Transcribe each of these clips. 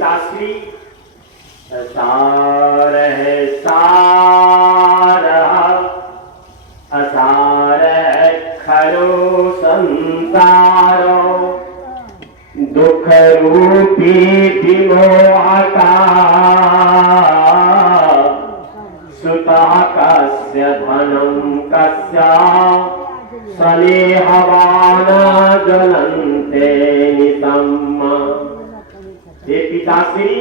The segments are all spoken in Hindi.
पिताश्री सार है सार असार है खरो संसारो दुख रूपी विमोह का सुता कस्य धनम कस्य स्नेहवान ज्वलन्ते नितम्मा। हे पिताश्री,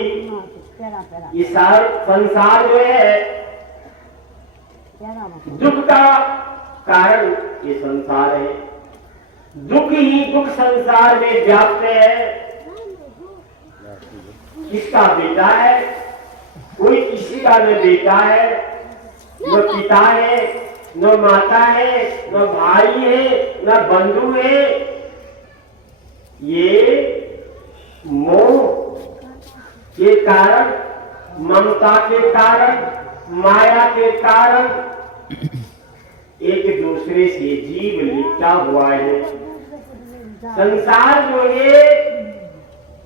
ये संसार जो है दुख का कारण ये संसार है। दुख ही दुख संसार में व्याप्त है। किसका बेटा है? कोई किसी का न बेटा है, न पिता है, न माता है, न भाई है, न बंधु है। ये मोह के कारण, ममता के कारण, माया के कारण एक दूसरे से जीव लिपटा हुआ है। संसार जो है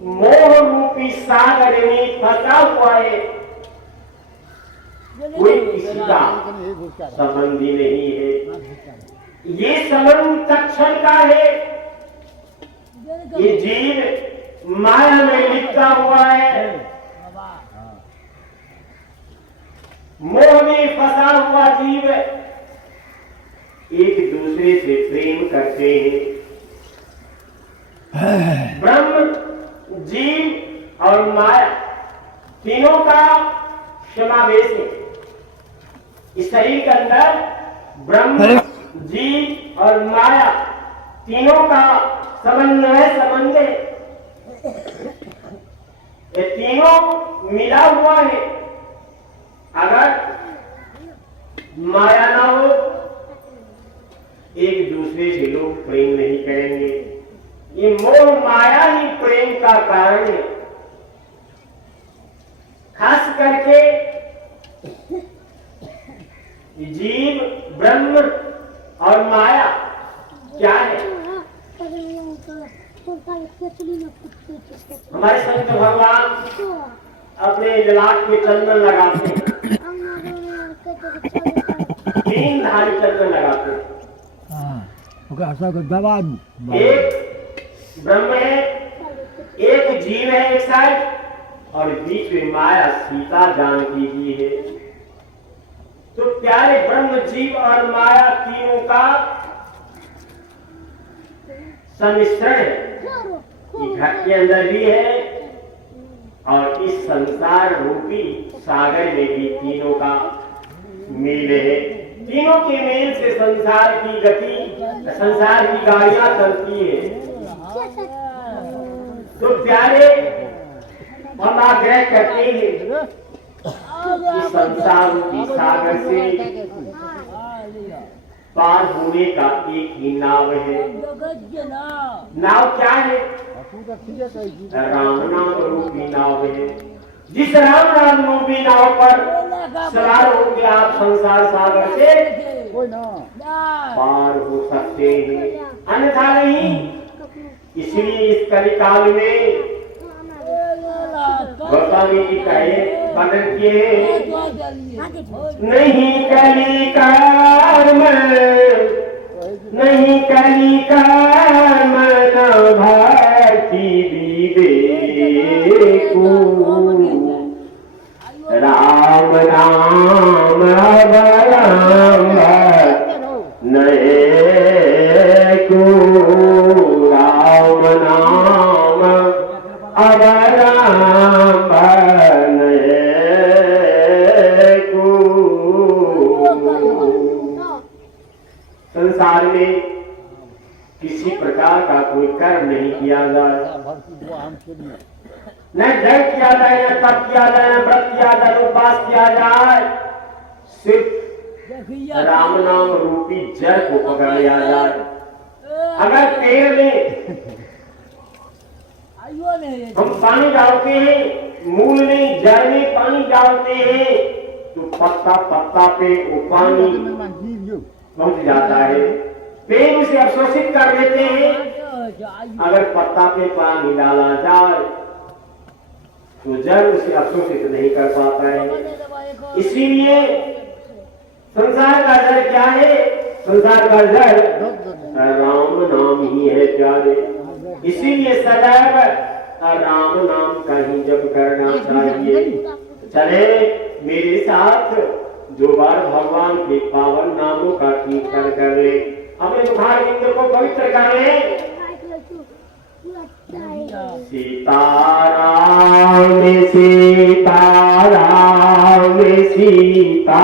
मोह रूपी सागर में फंसा हुआ है। कोई किसी का संबंधी नहीं है। ये संबंध तत्क्षण का है। ये जीव माया में लिपटा हुआ है, मोह में फंसा हुआ जीव एक दूसरे से प्रेम करते हैं। ब्रह्म, जीव और माया तीनों का समावेश है। इस शरीर के अंदर ब्रह्म, जीव और माया तीनों का समन्वय संबंध है। ये तीनों मिला हुआ है। अगर माया ना हो, एक दूसरे से लोग प्रेम नहीं करेंगे। ये मोह माया ही प्रेम का कारण है। खास करके जीव, ब्रह्म और माया क्या है? हमारे संत भगवान अपने ललाट के चंदन लगाते हैं, 3 धारी चंदन लगाते हैं। एक ब्रह्म है, एक जीव है एक साइड, और बीच में माया सीता जानकी जी है। तो प्यारे ब्रह्म, जीव और माया तीनों का सम्मिश्रण है। ये घट के अंदर भी है और इस संसार रूपी सागर में भी तीनों का मेल है। तीनों के मेल से संसार की गति, संसार की गाड़ियां चलती है। तो प्यारे हम आग्रह करते हैं कि संसार की सागर से पार होने का एक ही नाव है। नाव क्या है? राम नाम रूपी नाव है। जिस राम नाम रूपी नाव पर सवार होकर आप संसार सागर से पार हो सकते हैं, अन्यथा नहीं। इसलिए इस कलिकाल में गोस्वामी जी कहे, वर्णन किए, नहीं कलिकाल में, नहीं कलिकाल में न भक्ति विवेकु, राम नाम अवलंब नए को, राम नाम अवलंब नए को। संसार में किसी प्रकार का कोई कर्म नहीं किया जाए, न जग किया जाए, न तप किया जाए, न व्रत किया जाए, उपवास किया जाए। सिर्फ राम नाम रूपी जड़ को पकड़ लिया जाए। अगर पेड़ में हम पानी डालते हैं, मूल में, जड़ में पानी डालते हैं, तो पत्ता पत्ता पे वो पानी पहुंच जाता है। पेड़ उसे अवशोषित कर लेते हैं। अगर पत्ता पे पानी डाला जाए, तो जड़ उसे अशोषित नहीं कर पाता है। इसीलिए संसार का जड़ क्या है? संसार का जड़ राम नाम ही है प्यारे। इसीलिए सदैव राम नाम का ही जप करना चाहिए। चले मेरे साथ दो बार भगवान के पावन नामों का कीर्तन कर ले, अपने मुखार बिंदु को पवित्र कर ले। सीताराम सीताराम सीता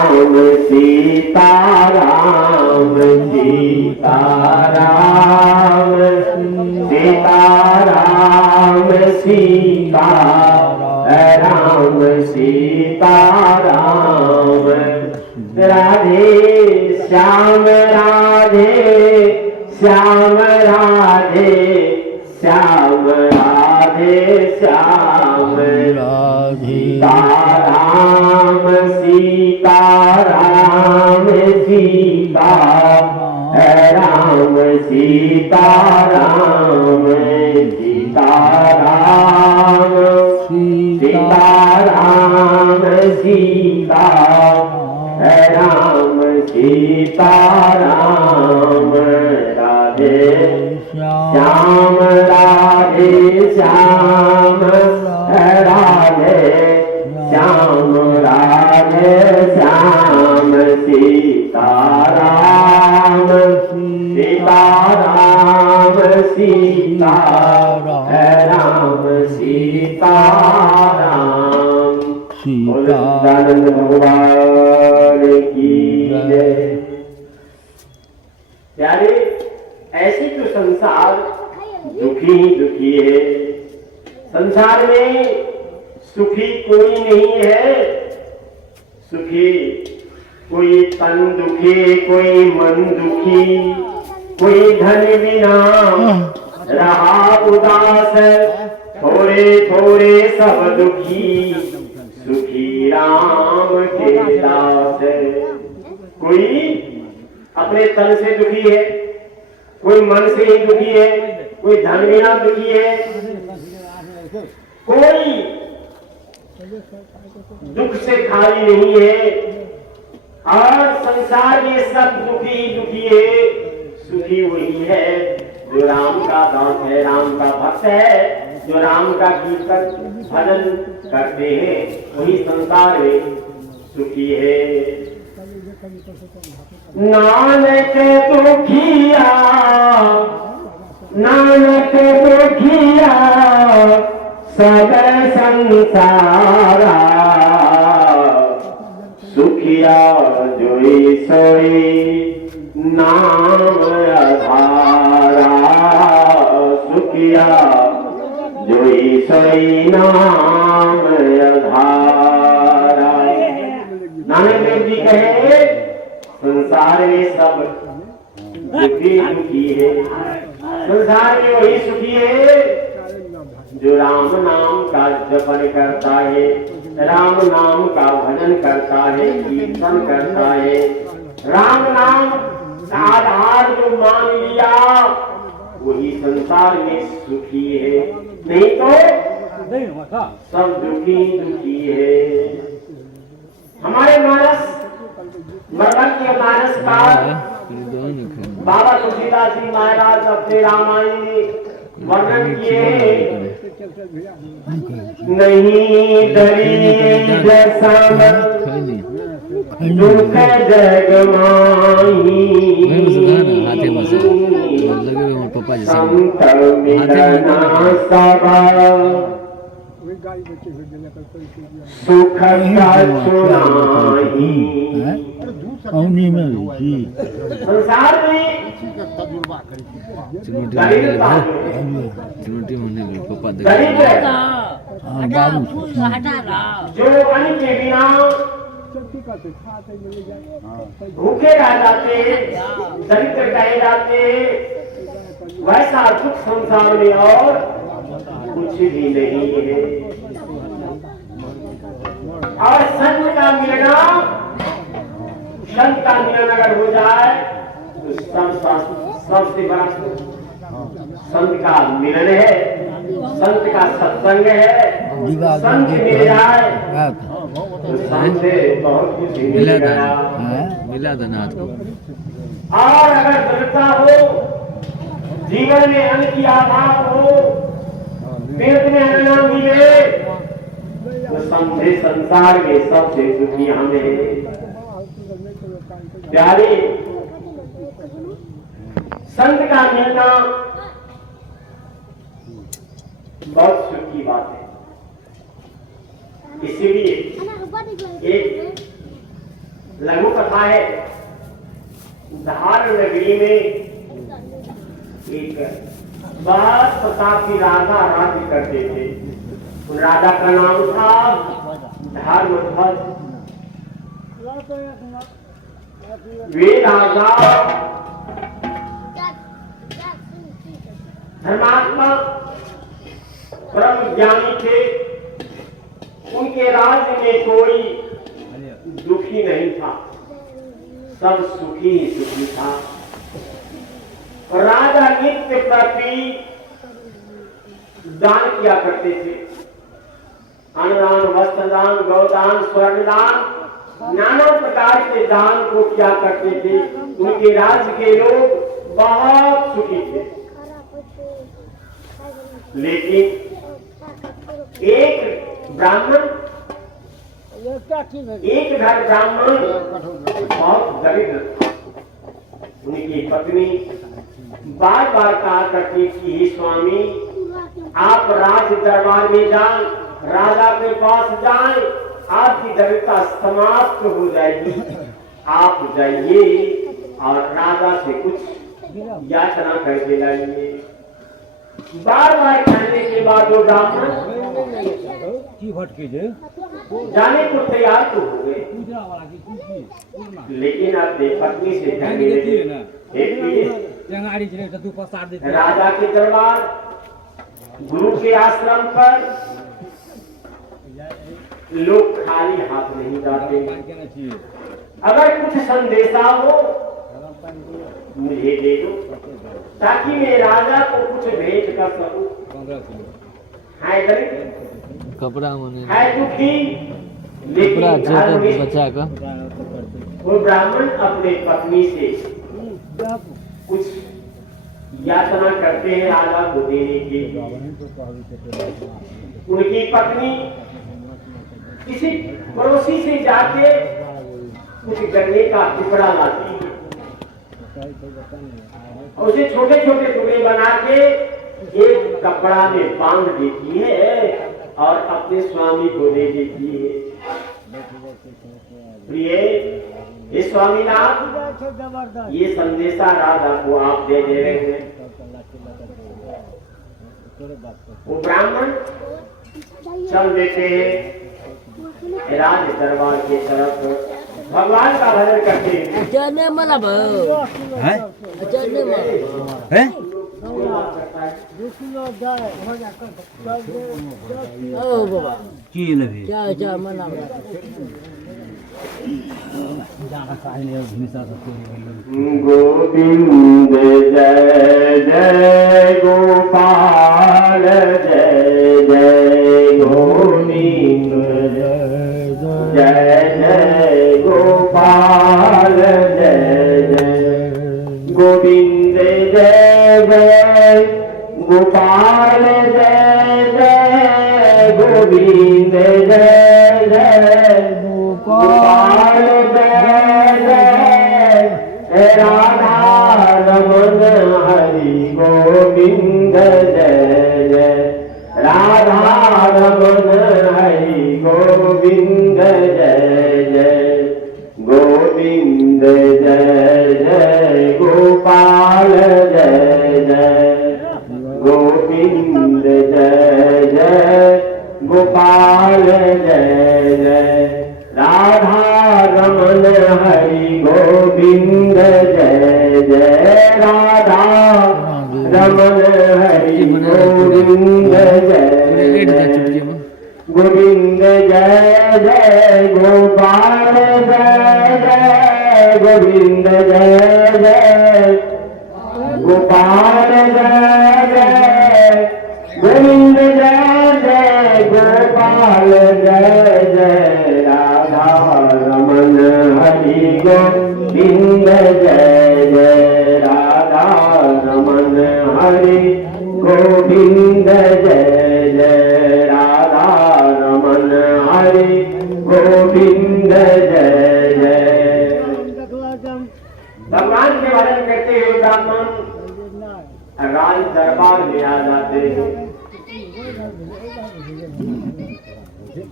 राम सीताराम सीताराम सीताराम सीता राम सीताराम राधे श्याम राधे श्याम राधे श्याम राधे श्याम सीताराम सीताराम सीता राम सीताराम सीताराम सीताराम सीता राम सीताराम राधे श्याम राधे श्याम राधे श्याम राधे श्याम सीताराम सीताराम सीता राम सीताराम। सच्चिदानंद भगवान की जय। प्यारे ऐसी तो संसार दुखी ही दुखी है। संसार में सुखी कोई नहीं है। सुखी कोई तन दुखी, कोई मन दुखी, कोई धन बिना रहा उदास, थोड़े थोड़े सब दुखी, सुखी राम के दास। कोई अपने तन से दुखी है, कोई मन से ही दुखी है, कोई धन बिना दुखी है, कोई दुख से खाली नहीं है। और संसार में सब दुखी ही दुखी है। सुखी वही है जो राम का दास है, राम का भक्त है, जो राम का कीर्तन भजन करते हैं, वही संसार में सुखी है। नानक दुखिया नानक दुखिया सब संसारा, सुखिया जोई सोई नाम आधारा, सुखिया जोई सोई नाम आधारा। नानक देव जी कहे संसार में सब दुखी दुखी है। संसार में वही सुखी है जो राम नाम का जपन करता है, राम नाम का भजन करता है, कीर्तन करता है। राम नाम का आधार जो मान लिया वही संसार में सुखी है, नहीं तो सब दुखी दुखी है। हमारे मानस मरकट के मानस का बाबा तुलसीदास जी महाराज अपने रामायण में वर्णन किए। नहीं दरिद्र सम दुख जग माही, संत मिलना सब सुख सुनाही। संसार में जो अन्न के बिना भूखे रह जाते हैं, दरिद्र कहे जाते हैं, वैसा दुख संसार में और कुछ भी नहीं है। और संत का मिलना, संत का मिलन अगर हो जाए तो सबसे बड़ा संत का मिलन है। संत का सत्संग है, संत मिल जाए तो संत से बहुत कुछ मिल गया। मिला था नाथ को। और अगर दृढ़ता हो, जीवन में अन्न की आभाव हो, तीर्थ में अन्न न मिले तो समझे संसार में सबसे दुखी हमें। प्यारे, संत का मिलना बहुत सुख की बात है। इसीलिए एक लघु कथा है। धार नगरी में एक बहुत प्रतापी राजा राज्य करते थे। उन राजा का नाम था धर्मध्वज। वे राजा धर्मात्मा ब्रह्म ज्ञानी थे। उनके राज्य में कोई दुखी नहीं था, सब सुखी ही सुखी था। राजा नित्य प्रति दान किया करते थे। अन्नदान, वस्त्रदान, गौदान, स्वर्णदान, नाना प्रकार के दान को किया करते थे। उनके राज्य के लोग बहुत सुखी थे। लेकिन एक ब्राह्मण, एक घर ब्राह्मण बहुत दरिद्र था। उनकी पत्नी बार बार कहा करती थी, हे स्वामी, आप राज दरबार में जाएं, राजा के पास जाएं, आपकी दरिद्रता समाप्त हो जाएगी। आप जाइए और राजा से कुछ याचना करके लाइए। बार बार कहने के बाद वो ब्राह्मण जाने को तैयार तो हो गए, लेकिन अपने पत्नी से कहने लगे, राजा के दरबार, गुरु के आश्रम पर लोग खाली हाथ नहीं जाते। अगर कुछ संदेशा हो मुझे दे दो, ताकि मैं राजा को कुछ भेंट कर सकूं। है दरिद्र, कपड़ा होने है दुखी, लेकिन घर में बचा का वो ब्राह्मण अपने पत्नी से कुछ याचना करते हैं राजा को देने के लिए। उनकी पत्नी किसी पड़ोसी से जाके कुछ गन्ने का टुकड़ा लाती है, उसे छोटे छोटे टुकड़े बना के एक कपड़ा में बांध देती है और अपने स्वामी को दे देती है। प्रिय, ये स्वामीनाथ, ये संदेशा राजा को आप दे रहे हैं। वो ब्राह्मण चल देते हैं राज दरबार के तरफ, भगवान का भजन करते हैं। गोविंद जय जय गोपाल जय जय गोविंद जय जय गोपाल जय जय गोविंद जय जय गोपाल जय जय गोविंद जय जय गोपाल जय जय राधा रमन हरि गोविंद जय जय राधा रमन हरि गोविंद जय जय गोविंद जय जय गोपाल जय जय गोविंद जय जय गोपाल जय जय राधा रमन हरि गोविंद जय जय राधा रमन हरि गोविंद जय जय गोविंद जय जय गोपाल जय जय गोविंद जय जय गोपाल जय जय गोविंद जय जय गोपाल जय जय राधा रमन हरि गोविंद जय जय राधा रमन हरि गोविंद जय जय राधा रमन हरि गोविंद जय जय। भगवान के भजन करते हुए ब्राह्मण राज दरबार में आ जाते हैं।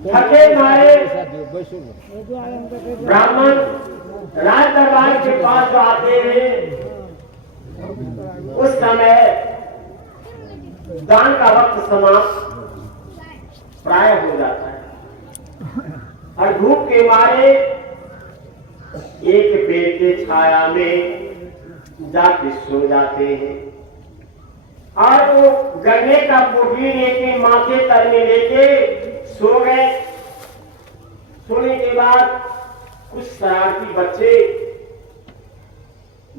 थके मारे ब्राह्मण राज दरबार के पास आते हैं। उस समय दान का वक्त समाप्त प्राय हो जाता है और धूप के मारे एक पेड़ के छाया में जाके सो जाते हैं। और वो गन्ने का पोटली लेके माथे तर में लेके सो गए। सोने के बाद कुछ शरारती बच्चे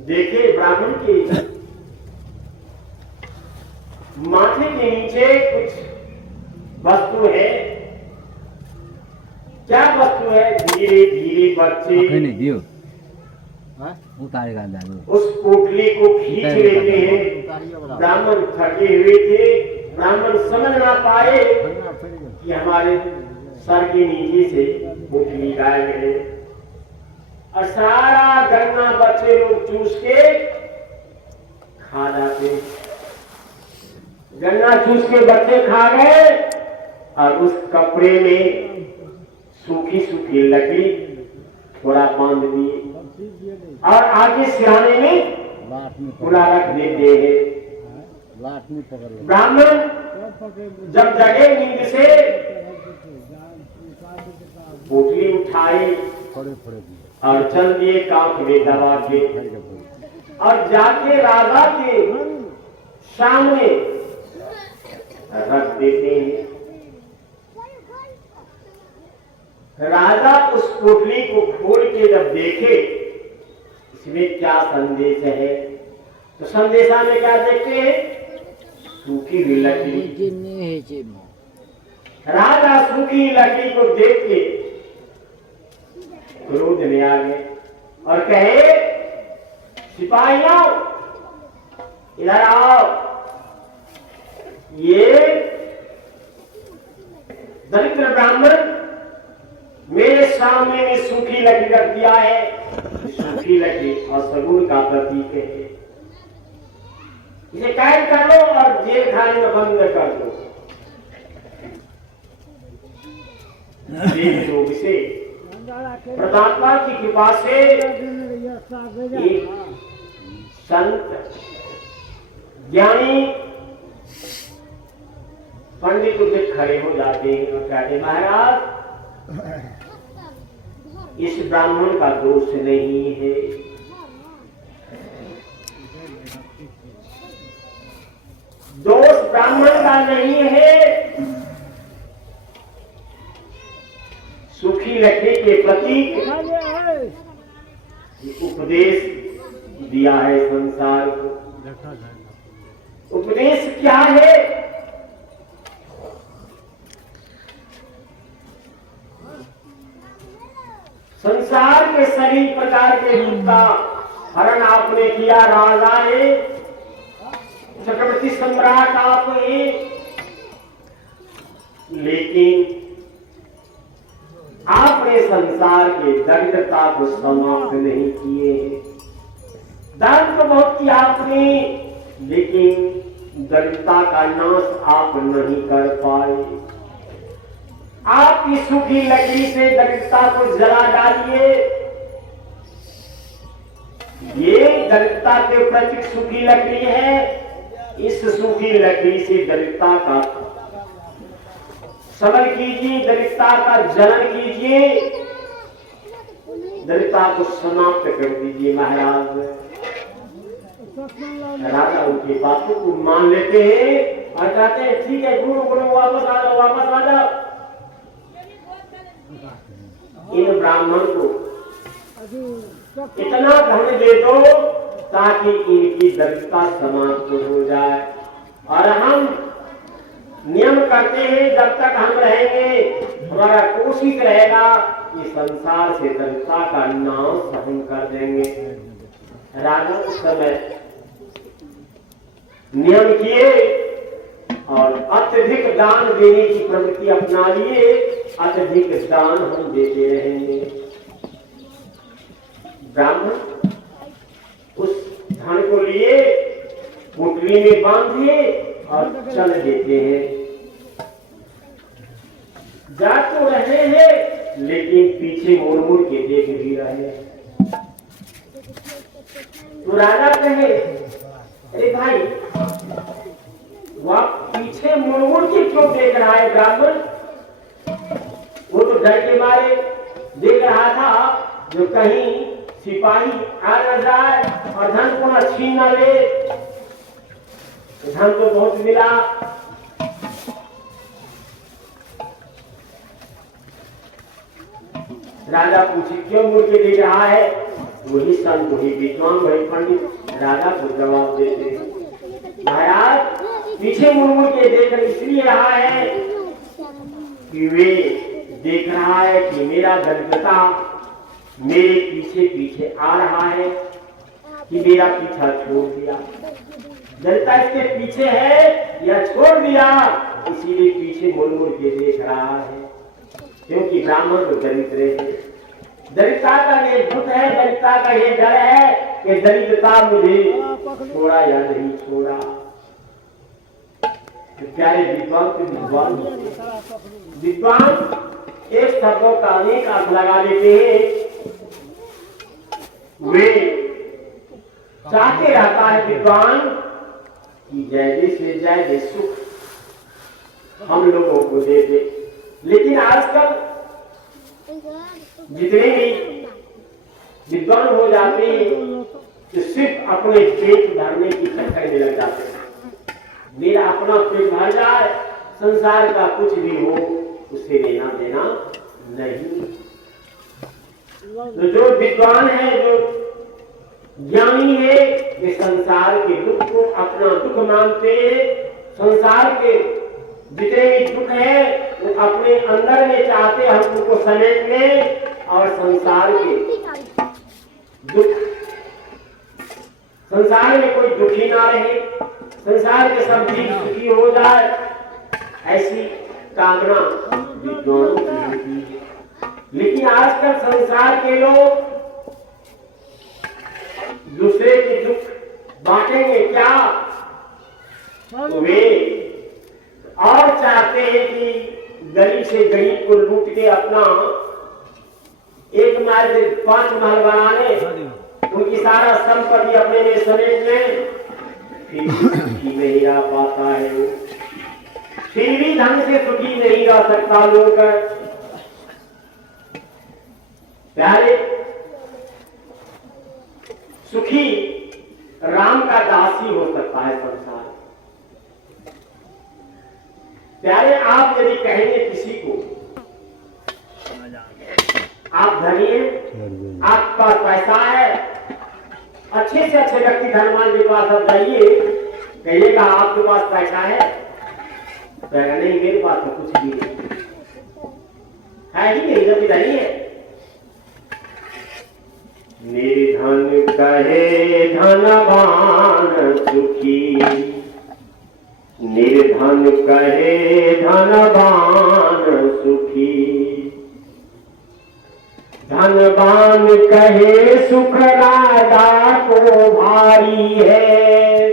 देखे ब्राह्मण के माथे के नीचे कुछ वस्तु है। क्या वस्तु है? धीरे धीरे बच्चे उस पोटली को खींच लेते हैं। ब्राह्मण थके हुए थे। ब्राह्मण समझ ना पाए कि हमारे सर के नीचे से पोटली गायब है और सारा गन्ना बच्चे लोग चूस के खा जाते। गन्ना चूस के बच्चे खा गए और उस कपड़े में सूखी सूखी लकड़ी थोड़ा बांध दिए और आगे सिराने में खुला रख देते हैं। ब्राह्मण जब जगे नींद से पोटली उठाई और चल दिए कांख में दबा के और जाके राजा के सामने रख देते हैं। राजा उस पोटली को खोल के जब देखे इसमें क्या संदेश है, तो संदेशा में क्या देखते हैं? सूखी हुई लकड़ी। राजा सूखी लकड़ी को देख के क्रोध में आ गए और कहे, सिपाहियों इधर आओ। ये दरिद्र ब्राह्मण मेरे सामने में सूखी लकड़ी रख दिया है। सूखी लकड़ी असगुण का प्रतीक है। इसे कैद कर लो और जेल खाने में बंद कर दो। देव लोग से प्रतापा की कृपा से एक संत ज्ञानी पंडित उसे खड़े हो जाते हैं और कहते, महाराज इस ब्राह्मण का दोष नहीं है। दोष ब्राह्मण का नहीं है। सूखी लकड़ी के प्रतीक उपदेश दिया है संसार को। उपदेश क्या है? संसार के सभी प्रकार के रूप का हरण आपने किया। राजा है, चक्रवर्ती सम्राट आप हैं, लेकिन आपने संसार के दरिद्रता को समाप्त नहीं किए। दान तो बहुत किया आपने, लेकिन दरिद्रता का नाश आप नहीं कर पाए। आपकी सूखी लकड़ी से दरिद्रता को जला डालिए। ये दरिद्रता के प्रतीक सूखी लकड़ी है। इस सूखी लकड़ी से दरिद्रता का समन कीजिए, दरिद्रता का जलन कीजिए, दरिद्रता को समाप्त कर दीजिए। महाराज राजा उनकी बातों को मान लेते हैं और कहते हैं, ठीक है गुरु गुरु वापस आ जाओ, वापस आ जाओ। इन ब्राह्मण को इतना धन दे दो ताकि इनकी दरिद्रता समाप्त हो जाए और हम नियम करते हैं, जब तक हम रहेंगे हमारा कोशिश रहेगा कि संसार से दरिद्रता का नाश हम कर देंगे। राजा उस समय नियम किए और अत्यधिक दान देने की प्रवृत्ति अपना लिए। अत्यधिक दान हम देते रहेंगे। ब्राह्मण उस धन को लिए पुटली में बांधे और चल देते हैं। जा तो रहे हैं लेकिन पीछे मुड़ मुड़ के देख भी रहे हैं। तो राजा कहे, अरे भाई वह पीछे मुड़ मुड़ के क्यों देख रहा है ब्राह्मण? वो तो डर के मारे देख रहा था जो कहीं सिपाही आ न जाए और धन को न छीन न ले। धन तो बहुत मिला। राजा पूछे क्यों मुड़ के देख रहा है? वही संत, वही विद्वान, वही पंडित राजा को जवाब देते, महाराज पीछे मुड़ मुड़ के देख इसलिए रहा है कि वे देख रहा है कि मेरा दरिद्रता मेरे पीछे पीछे आ रहा है, कि मेरा पीछा छोड़ दिया। दरिद्रता इसके पीछे है या छोड़ दिया, इसीलिए पीछे मुड़ मुड़ के देख रहा है। क्योंकि ब्राह्मण तो दरिद्र है। दरिद्रता का ये दुख है, दरिद्रता का ये डर है कि दरिद्रता मुझे छोड़ा या नहीं छोड़ा। तो प्यारे विद्वान के विद्वान एक शब्दों का अनेक अर्थ लगा लेते हैं। वे चाहते रहता है विद्वान कि जैसे से जैसे सुख हम लोगों को दे दे। लेकिन आजकल जितने भी विद्वान हो जाते हैं तो सिर्फ अपने पेट भरने की चक्कर में लग जाते हैं। मेरा अपना पेट भर जाए, संसार का कुछ भी हो उससे लेना देना नहीं। तो जो विद्वान है, जो ज्ञानी है, वे संसार के दुख को अपना दुख मानते हैं। संसार के जितने भी दुख है वो अपने अंदर में चाहते हम उनको समेट लें और संसार के दुख, संसार में कोई दुखी ना रहे, संसार के सब जीव सुखी हो जाए, ऐसी कामना विद्वानों की होती है। लेकिन आजकल संसार के लोग दूसरे के दुख बांटेंगे क्या? तो वे और चाहते हैं कि गरीब से गरीब को लूट के अपना एक महल से 5 महल बना ले, उनकी सारा संपत्ति अपने में समेट लें, फिर सुखी नहीं रह पाता है वो, फिर भी ढंग से सुखी नहीं रह सकता लोग। प्यारे सुखी राम का दासी हो सकता है संसार। प्यारे आप यदि कहेंगे किसी को आप धनी हैं, आपके पास पैसा है, अच्छे से अच्छे व्यक्ति धनवान के पास आप जाइए, कहिएगा आपके पास पैसा है, तो नहीं मेरे पास तो कुछ भी नहीं है ही नहीं, जब धनी है। निर्धन कहे धनवान सुखी, निर्धन कहे धनवान सुखी, धनवान कहे सुख राजा को भारी है,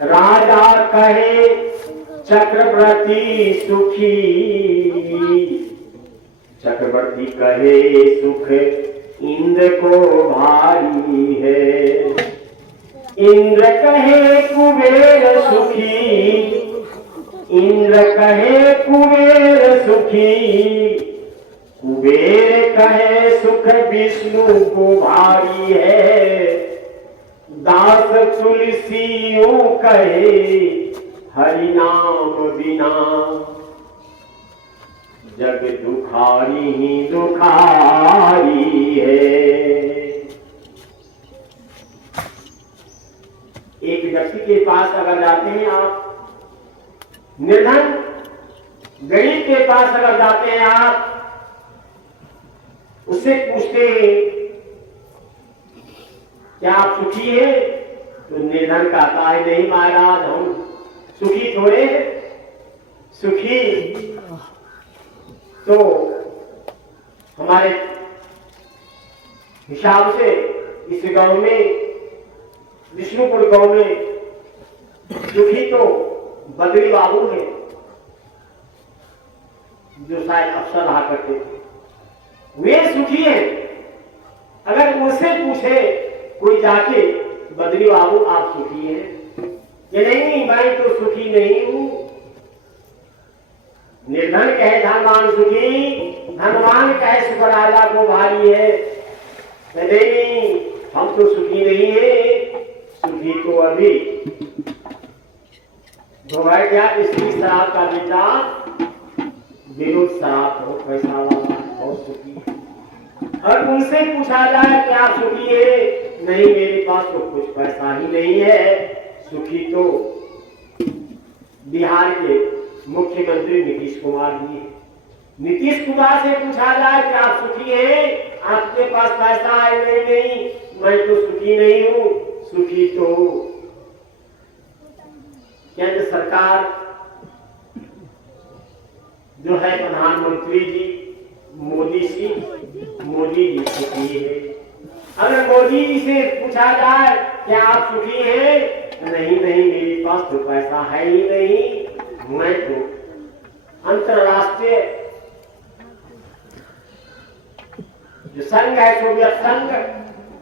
राजा कहे चक्रवर्ती सुखी, चक्रवर्ती कहे सुख इंद्र को भारी है, इंद्र कहे कुबेर सुखी, इंद्र कहे कुबेर सुखी, कुबेर कहे सुख विष्णु को भारी है, दास तुलसियों कहे हरि नाम बिना, जग दुखारी ही दुखारी है। एक व्यक्ति के पास अगर जाते हैं आप निर्धन गरीब के पास अगर जाते हैं आप, उससे पूछते हैं क्या आप सुखी है, तो निर्धन कहता है नहीं महाराज, हम सुखी थोड़े, सुखी तो हमारे हिसाब से इस गांव में, विष्णुपुर गांव में सुखी तो बद्री बाबू है, जो शायद अफसर रहा करते थे, वे सुखी हैं। अगर उनसे पूछे कोई जाके, बद्री बाबू आप सुखी हैं, ये नहीं मैं तो सुखी नहीं हूं। निर्धन कहे धनवान सुखी, धनवान कहे सुखराजा को भारी है, नहीं हम तो सुखी नहीं है, सुखी तो अभी दोबारा क्या स्त्री शराब का बेटा विरोध शराब हो, पैसा वाला बहुत सुखी है। और उनसे पूछा जाए कि आप सुखी है, नहीं मेरे पास तो कुछ पैसा ही नहीं है, सुखी तो बिहार के मुख्यमंत्री नीतीश कुमार जी है। नीतीश कुमार से पूछा जाए कि आप सुखी हैं, आपके पास पैसा है, नहीं मैं तो सुखी नहीं हूं, सुखी तो केंद्र सरकार जो है प्रधानमंत्री जी मोदी जी सुखी है। अगर मोदी जी से पूछा जाए क्या आप सुखी हैं, नहीं मेरे पास तो पैसा है ही नहीं, मैं तो अंतरराष्ट्रीय जो संघ है, सोवियत संघ,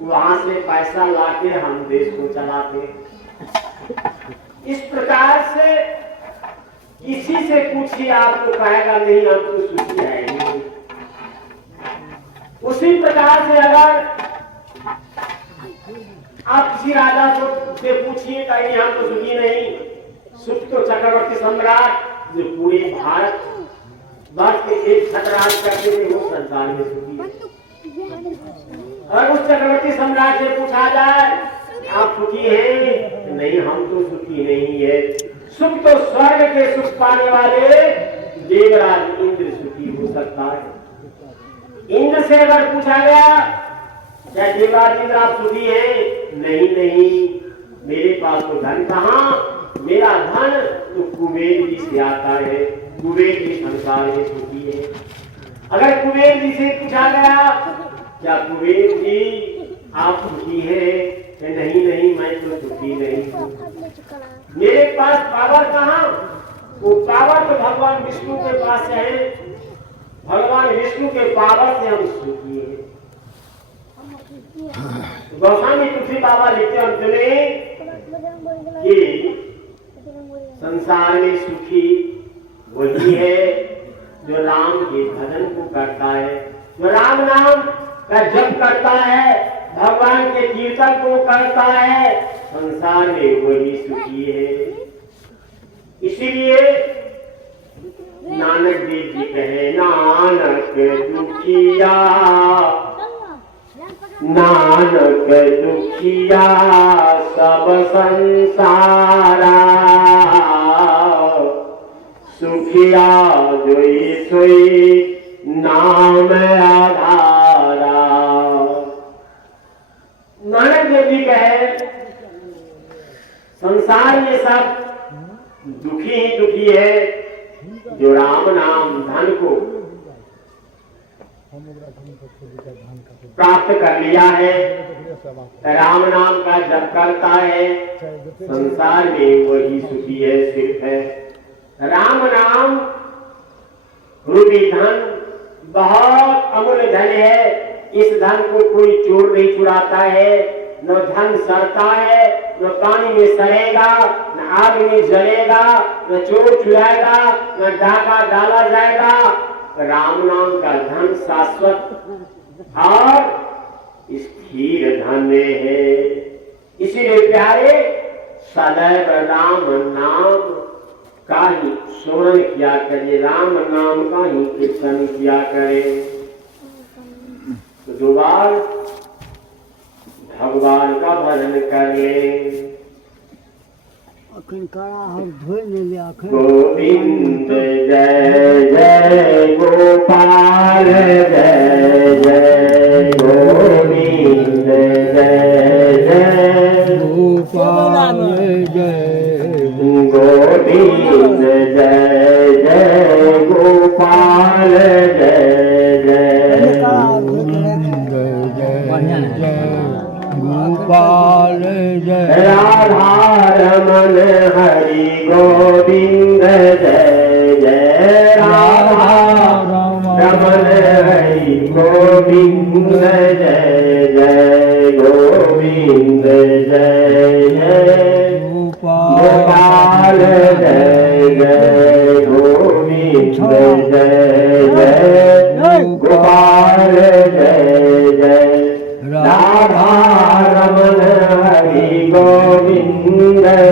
वहां से पैसा लाके हम देश को चलाते। इस प्रकार से किसी से पूछिए आपको कहेगा नहीं हम तो सुखी है नहीं। उसी प्रकार से अगर आप किसी राजा से पूछिए कहेंगे हम तो सुखी नहीं, सुख तो चक्रवर्ती सम्राट जो पूरे भारत वर्ष के एक छत्रराज करते थे वो संसार में सुखी है। और उस चक्रवर्ती सम्राट से पूछा जाए आप सुखी हैं, नहीं हम तो सुखी नहीं है। सुख तो स्वर्ग के सुख पाने वाले देवराज इंद्र सुखी हो सकता है। इंद्र से अगर पूछा गया क्या देवराज इंद्र आप सुखी हैं, नहीं मेरे पास तो धन कहाँ, मेरा धन तो कुबेर जी से आता है, कुबेर जी संसार में सुखी है। अगर कुबेर जी से पूछा गया क्या कुबेर जी आप सुखी हैं, नहीं मैं तो सुखी नहीं हूँ, मेरे पास पावर कहाँ, वो पावर तो भगवान विष्णु के पास है, भगवान विष्णु के पावर से हम सुखी हैं। गोस्वामी तुलसी बाबा लिखते अंत में कि संसार में सुखी वही है जो राम के भजन को करता है, जो राम नाम का जप करता है, भगवान के कीर्तन को करता है, संसार में वही सुखी है। इसीलिए नानक देव जी कहे नानक दुखिया, नानक दुखिया सब संसारा, सुखिया जोई सोई नाम आधारा। नानक देव जी कहे संसार में सब दुखी ही दुखी है, जो राम नाम धन को प्राप्त कर लिया है, राम नाम का जप करता है, संसार में वही सुखी है, सिर्फ है। राम नाम रूपी धन बहुत अमूल्य धन है, इस धन को कोई चोर नहीं चुराता है, न धन सड़ता है, न पानी में सड़ेगा, न आग में जलेगा, न चोर चुराएगा, न डाका डाला जाएगा। राम नाम का धन शाश्वत और स्थिर धन है। इसीलिए प्यारे सदैव राम नाम का ही स्मरण किया करिए, राम नाम का ही कीर्तन किया करे। तो दो बार भगवान का भजन कर ले। गोविंद जय जय गोपाल जय जय गोविंद जय जय गोपाल जय गोविंद जय जय गोपाल जय जय गोपाल जय राधा रमन हरि गोविंद जय जय राधा रमन हरि गोविंद जय जय गोविंद जय जय गोपाल जय जय गोविंद जय जय गोपाल जय जय राधा रमन हरि गोविंद जय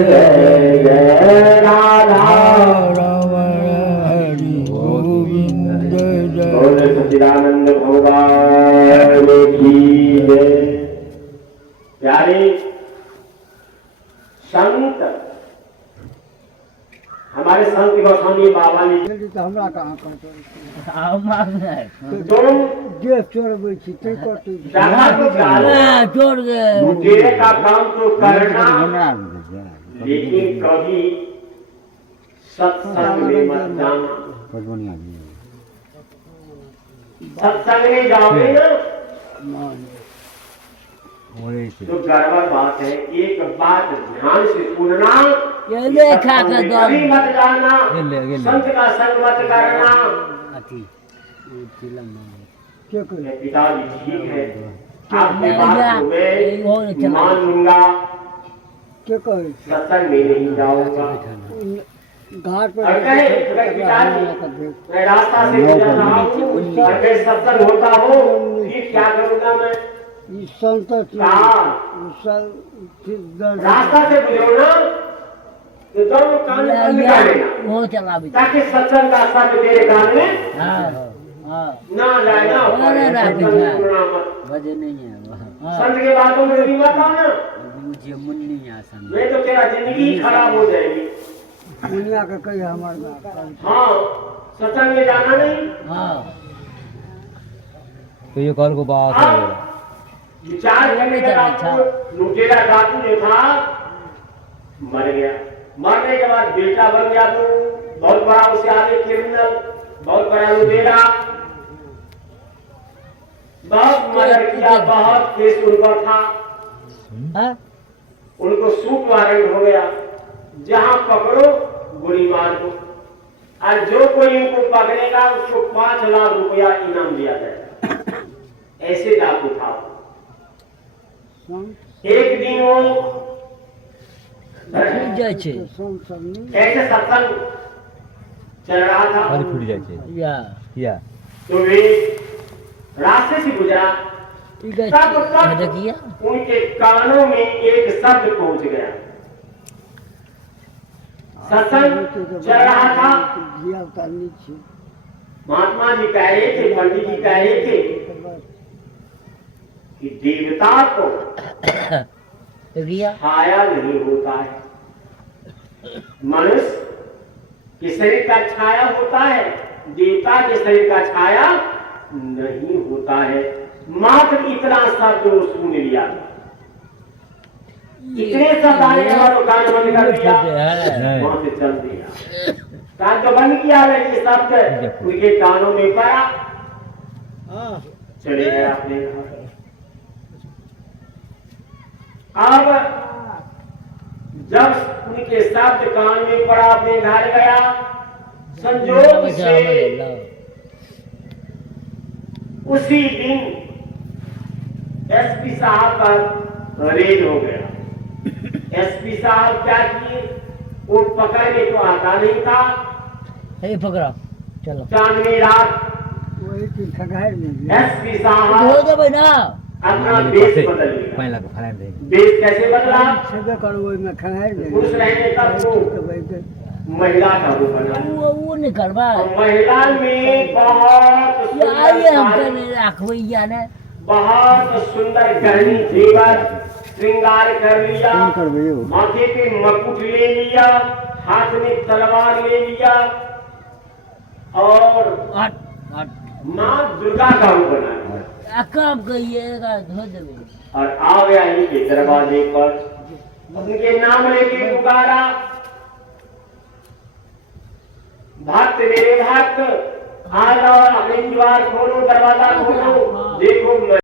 जय राधा रमण हरि गोविंद जय बोल सच्चिदानंद भगवान की जय। प्यारे संत, हमारे संत गोस्वामी बाबा ने हमरा कहाँ करतो तुम जे चोरबै छी ते करतो जहाँ तो जाओ छोड़ गए लुटेरे का काम तो करना, लेकिन कभी सत्संग में मत जाना। सत्संग में जाओगे ना तो गड़बड़ बात है। एक बात ध्यान से सुनना, ये देखा का दौर कभी मत जाना, संत का संग मत करना। के करे पिताजी ठीक है, आपकी बात को मैं मान लूंगा, के करे सत्संग में नहीं जाऊंगा। घाट पर और कहे पिताजी मैं रास्ता से गुजर रहा हूँ और कहीं सत्संग होता हो फिर क्या करूंगा मैं? ई संत रास्ता से गुजरो ना तो दोनों कान बंद कर लेना वो चला भी ताकि सत्संग का शब्द तेरे कान में हाँ हाँ ना जाए ना अरे सत्संग सुनना मत। वजह नहीं है संत के बातों में भी मत आना, मुझे मन नहीं आसान नहीं तो तेरा जिंदगी खराब हो जाएगी। दुनिया का कही हमारे बात हाँ, सत्संग में जाना नहीं। हाँ तो ये कल को बात है आप विचार करने का आपको लुटेरा डाकू जो था मर गया, मरने के बाद बेटा बन गया तो बहुत बड़ा उसे आगे क्रिमिनल, बहुत बड़ा लुटेरा, बहुत मदद किया, बहुत केस उन पर था, हाँ उनको सूट वारंट हो गया, जहां पकड़ो गोली मार दो, और जो कोई इनको पकड़ेगा उसको 5 लाख रुपया इनाम दिया जाएगा। ऐसे डाकू था। एक दिन वो ऐसे सत्संग चल रहा था अरे फूट जाए या तो वे रास्ते से गुजरा, किया उनके कानों में एक शब्द पहुंच गया। सत्संग चल रहा था, महात्मा जी कह रहे थे, पंडित जी कह रहे थे कि देवता को छाया नहीं होता है, मनुष्य के शरीर का छाया होता है, देवता के शरीर का छाया नहीं होता है। मात्र इतना शब्द वो सुन लिया, इतने शब्द आने के बाद कान बंद कर दिया, वहां से चल दिया। कान तो बंद किया, लेकिन शब्द उनके कानों में पड़ा, चले गए अपने घर। अब जब उनके शब्द कान में पड़ा, अपने घर गया, संजोग से उसी दिन एसपी साहब पर रेड हो गया। एसपी साहब क्या किए, वो पकड़ने तो आता नहीं था, पकड़ा चलो चांदनी रात एसपी साहब हो दे भाई ना अपना देश बदल लिया। देश कैसे बदला? पुरुष रहने तक वो महिला का रूप बना, वो निकलवा और महिला में बहुत यार ये हम सुंदर करने रखवैया ने बहुत सुंदर गहनी जेवर श्रृंगार कर लिया, कर भैया माथे पे मकुट ले लिया, हाथ में तलवार ले लिया और हट हट माँ दुर्गा का रूप बना लिया अकब कहिएगा धो देवे और आ गया इनके दरवाजे पर, उनके नाम लेके पुकारा, भक्त मेरे भक्त आ जाओ, अपने द्वार खोलो, दरवाजा खोलो, देखो